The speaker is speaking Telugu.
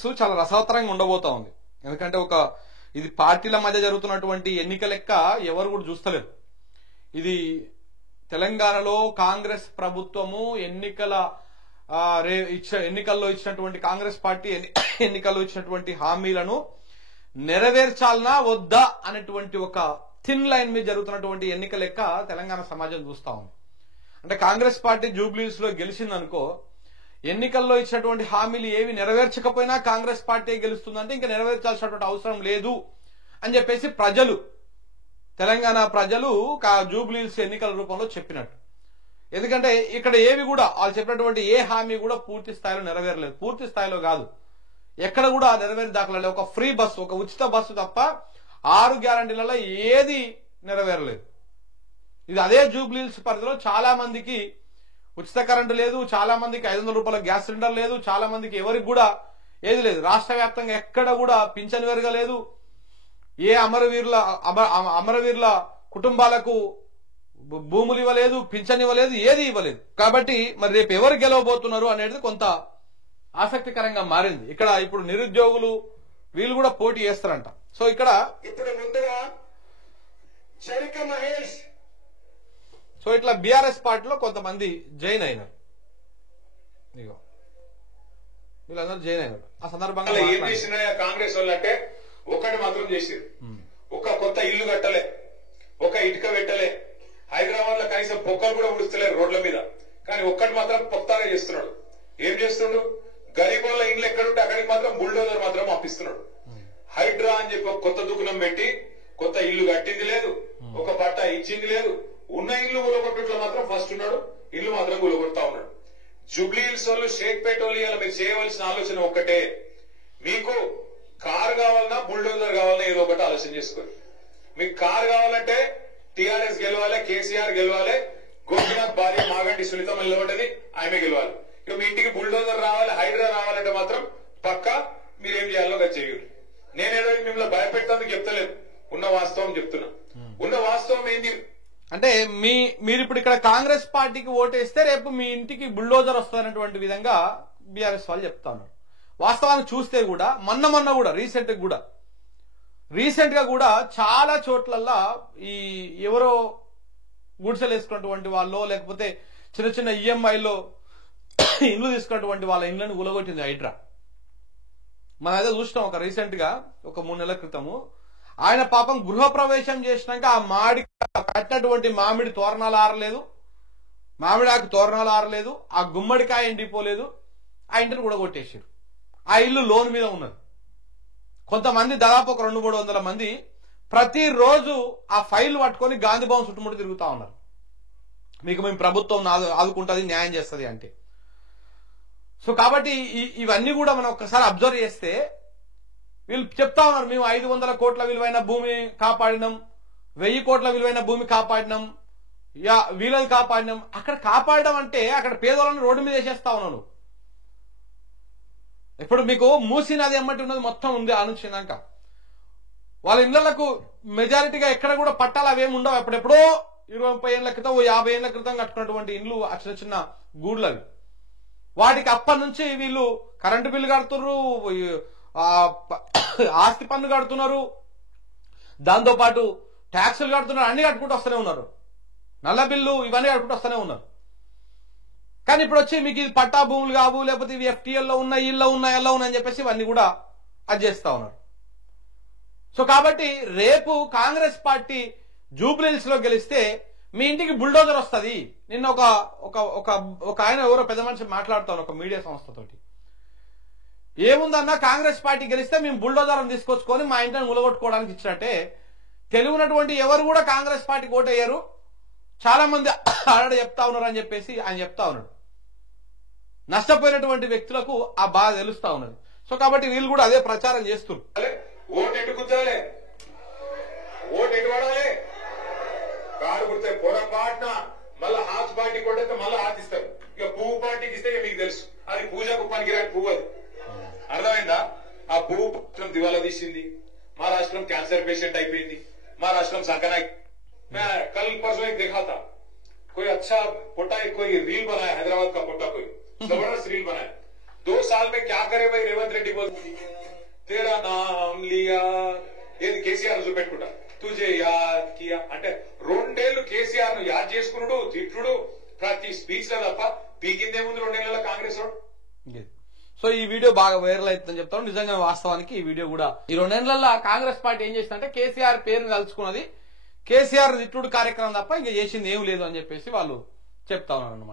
జూబ్లీహిల్స్ చాలా రసవత్తరంగా ఉండబోతా ఉంది. ఎందుకంటే ఇది పార్టీల మధ్య జరుగుతున్నటువంటి ఎన్నిక లెక్క ఎవరు కూడా చూస్తలేరు. ఇది తెలంగాణలో కాంగ్రెస్ ప్రభుత్వము ఎన్నికల్లో ఇచ్చినటువంటి కాంగ్రెస్ పార్టీ ఎన్నికల్లో ఇచ్చినటువంటి హామీలను నెరవేర్చాలనా వద్దా అనేటువంటి ఒక థిన్ లైన్ మీద జరుగుతున్నటువంటి ఎన్నిక లెక్క తెలంగాణ సమాజం చూస్తా ఉంది. అంటే కాంగ్రెస్ పార్టీ జూబ్లీహిల్స్ లో గెలిచిందనుకో, ఎన్నికల్లో ఇచ్చినటువంటి హామీలు ఏవి నెరవేర్చకపోయినా కాంగ్రెస్ పార్టీ గెలుస్తుందంటే ఇంకా నెరవేర్చాల్సినటువంటి అవసరం లేదు అని చెప్పేసి తెలంగాణ ప్రజలు జూబ్లీహిల్స్ ఎన్నికల రూపంలో చెప్పినట్టు. ఎందుకంటే ఇక్కడ ఏవి కూడా వాళ్ళు చెప్పినటువంటి ఏ హామీ కూడా పూర్తి స్థాయిలో నెరవేరలేదు. పూర్తి స్థాయిలో కాదు, ఎక్కడ కూడా నెరవేరి దాఖలేదు. ఒక ఫ్రీ బస్సు, ఒక ఉచిత బస్సు తప్ప 6 గ్యారంటీలలో ఏది నెరవేరలేదు. ఇది అదే జూబ్లీహిల్స్ పరిధిలో చాలా మందికి ఉచిత కరెంటు లేదు, చాలా మందికి 500 రూపాయల గ్యాస్ సిలిండర్ లేదు, చాలా మందికి ఎవరికి కూడా ఏది లేదు. రాష్ట్ర వ్యాప్తంగా ఎక్కడ కూడా పింఛన్ పెరగలేదు. ఏ అమరవీరుల కుటుంబాలకు భూములు ఇవ్వలేదు, పింఛన్ ఇవ్వలేదు, ఏది ఇవ్వలేదు. కాబట్టి మరి రేపు ఎవరు గెలవబోతున్నారు అనేది కొంత ఆసక్తికరంగా మారింది. ఇక్కడ ఇప్పుడు నిరుద్యోగులు వీళ్ళు కూడా పోటీ చేస్తారంట. సో ఇక్కడ ఇప్పుడు ముందుగా చరిక మహేష్, సో ఇట్లా బీఆర్ఎస్ పార్టీలో కొంతమంది జాయిన్ అయినారు. ఇగో వీళ్ళందరూ జాయిన్ అయినారు. ఆ సందర్భంగా ఏం చేసిన కాంగ్రెస్ వాళ్ళు అంటే ఒకటి మాత్రం చేసారు, ఒక కొత్త ఇల్లు కట్టలే, ఒక ఇటుక పెట్టలే, హైదరాబాద్ లో కనీసం పొక్కలు కూడా ఉడుస్తలేరు రోడ్ల మీద. కానీ ఒక్కటి మాత్రం కొత్తగా చేస్తున్నాడు. ఏం చేస్తున్నాడు? గరీబోళ్ళ ఇండ్లు ఎక్కడుంటే అక్కడికి మాత్రం బుల్డోజర్ మాత్రం పంపిస్తున్నాడు. హైడ్రా అని చెప్పి కొత్త దుకాణం పెట్టి కొత్త ఇల్లు కట్టింది లేదు, ఒక పట్టా ఇచ్చింది లేదు. ఉన్న ఇల్లు కూలగొట్టుట్లో మాత్రం ఫస్ట్ ఉన్నాడు, ఇల్లు మాత్రం కూలగొడతా ఉన్నాడు. జూబ్లీహిల్స్ వాళ్ళు, షేక్పేట వాళ్ళు ఇలా మీరు చేయవలసిన ఆలోచన ఒక్కటే, మీకు కారు కావాలన్నా బుల్డోజర్ కావాలన్నా ఏదో ఒకటి ఆలోచన చేసుకోండి. మీకు కారు కావాలంటే టీఆర్ఎస్ గెలవాలి, కేసీఆర్ గెలవాలి, గోపీనాథ్ భార్య మాగంటి సునీత నిలబడ్డది, ఆమె గెలవాలి. ఇక మీ ఇంటికి బుల్డోజర్ రావాలి, హైడ్రా రావాలంటే మాత్రం పక్కా మీరేం చేయాలో అది చేయండి. నేనేదో మిమ్మల్ని భయపెట్టడానికి చెప్తలేదు, ఉన్న వాస్తవం చెప్తున్నా. ఉన్న వాస్తవం ఏంది అంటే మీరు ఇప్పుడు ఇక్కడ కాంగ్రెస్ పార్టీకి ఓటేస్తే రేపు మీ ఇంటికి బుల్డోజర్ వస్తుందన్నటువంటి విధంగా బీఆర్ఎస్ వాళ్ళు చెప్తా ఉన్నారు. వాస్తవాన్ని చూస్తే కూడా మొన్న కూడా రీసెంట్ గా కూడా చాలా చోట్లల్లా ఈ ఎవరో గుడిసెలు వేసుకున్నటువంటి వాళ్ళు, లేకపోతే చిన్న చిన్న ఈఎంఐలో ఇండ్లు తీసుకున్నటువంటి వాళ్ళ ఇండ్లను కూలగొట్టింది హైడ్రా. మనం అయితే చూసినాం ఒక రీసెంట్ గా ఒక 3 నెలల క్రితము. ఆయన పాపం గృహప్రవేశం చేసినాక ఆ కట్టినటువంటి మామిడి తోరణాలు ఆరలేదు, మామిడాకు తోరణాలు ఆరలేదు, ఆ గుమ్మడికాయ ఎండిపోలేదు, ఆ ఇంటిని కూడా కొట్టేసారు. ఆ ఇల్లు లోన్ మీద ఉన్నది. కొంతమంది దాదాపు ఒక 200-300 మంది ప్రతిరోజు ఆ ఫైల్ పట్టుకొని గాంధీ భవన్ చుట్టుముట్టు తిరుగుతా ఉన్నారు. మీకు మేము ప్రభుత్వం ఆదుకుంటుంది, న్యాయం చేస్తుంది అంటే. సో కాబట్టి ఇవన్నీ కూడా మనం ఒక్కసారి అబ్జర్వ్ చేస్తే వీళ్ళు చెప్తా ఉన్నారు, మేము 500 కోట్ల విలువైన భూమి కాపాడినాం, 1000 కోట్ల విలువైన భూమి కాపాడినాం, వీళ్ళని కాపాడినాం. అక్కడ కాపాడడం అంటే అక్కడ పేదోళ్ళని రోడ్డు మీద వేసేస్తా ఉన్నాను. ఇప్పుడు మీకు మూసీ నది ఎమ్మటి ఉన్నది మొత్తం ఉంది ఆనుంచినాక. వాళ్ళ ఇళ్లకు మెజారిటీగా ఎక్కడ కూడా పట్టాలు అవేమి ఉండవు. ఎప్పుడెప్పుడో 20-30 ఏళ్ల క్రితం, 50 ఏళ్ల క్రితం కట్టుకున్నటువంటి ఇండ్లు, చిన్న చిన్న గూడ్లు అవి. వాటికి అప్పటి నుంచి వీళ్ళు కరెంటు బిల్లు కడుతున్నారు, ఆస్తి పన్ను కడుతున్నారు, దాంతోపాటు ట్యాక్సులు కడుతున్నారు, అన్ని కట్టుకుంటూ వస్తూనే ఉన్నారు. నల్ల బిల్లు ఇవన్నీ కట్టుకుంటూ వస్తూనే ఉన్నారు. కానీ ఇప్పుడు వచ్చి మీకు ఇది పట్టా భూములు కావు, లేకపోతే ఇవి ఎఫ్టీఎల్లో ఉన్నాయి, ఇళ్ళ ఉన్నాయి, ఎలా ఉన్నాయని చెప్పేసి ఇవన్నీ కూడా అది చేస్తా ఉన్నారు. సో కాబట్టి రేపు కాంగ్రెస్ పార్టీ జూబ్లీహిల్స్ లో గెలిస్తే మీ ఇంటికి బుల్డోజర్ వస్తుంది. నిన్న ఒక ఆయన ఎవరో పెద్ద మనిషి మాట్లాడుతాను ఒక మీడియా సంస్థతోటి. ఏముందన్నా కాంగ్రెస్ పార్టీ గెలిస్తే మేము బుల్డోజర్ తీసుకొచ్చుకొని మా ఇంటిని ములగొట్టుకోవడానికి ఇచ్చినట్టే. తెలివినటువంటి ఎవరు కూడా కాంగ్రెస్ పార్టీకి ఓటయ్యారు, చాలా మంది ఆల్రెడీ చెప్తా ఉన్నారు అని చెప్పేసి ఆయన చెప్తా ఉన్నాడు. నష్టపోయినటువంటి వ్యక్తులకు ఆ బాధ తెలుస్తా ఉన్నది. సో కాబట్టి వీళ్ళు కూడా అదే ప్రచారం చేస్తున్నారు. ఓటు ఎటు గుద్దాలి, ఓటు ఎటు పడాలి, కారు గుర్తే పొరపాటున మళ్ళా హాత్ పార్టీ కొట్టేస్తే మళ్ళీ హాత్ ఇస్తారు. ఇక పువ్వు పార్టీకి ఇస్తే మీకు తెలుసు అది పూజకు పనికిరాని పువ్వు. అది అర్థమైందా? ఆ పువ్వు రాష్ట్రం దివాలా తీసింది, మా రాష్ట్రం క్యాన్సర్ పేషెంట్ అయిపోయింది, మా రాష్ట్రం సంకనా. कल परसों एक देखा था, कोई अच्छा पोटा कोई रील बनाया, हैदराबाद का पोटा कोई जबरदस्त रील बनाया. 2 साल में क्या करे भाई रेवंत రెడ్డి बोल तेरा नाम लिया ఏది కేసీఆర్ చూపెట్టుకుంటా తుజే యాద్ కియా అంటే 2 ఏళ్లు కేసీఆర్ ను యాద్ చేసుకున్నాడు తిట్టుడు ప్రతి స్పీచ్ లో తప్ప పీకిందే ముందు 2 ఏళ్ల కాంగ్రెస్ వాడు. సో ఈ వీడియో బాగా వైరల్ అవుతుందని చెప్తాను. నిజంగా వాస్తవానికి ఈ వీడియో కూడా ఈ 2 ఏళ్లలో కాంగ్రెస్ పార్టీ ఏం చేసిందంటే కేసీఆర్ పేరుని తలుచుకున్నది, కేసీఆర్ తిట్టుడు కార్యక్రమం తప్ప ఇంకా చేసింది ఏం లేదు అని చెప్పేసి వాళ్ళు చెప్తా ఉన్నారు అన్నమాట.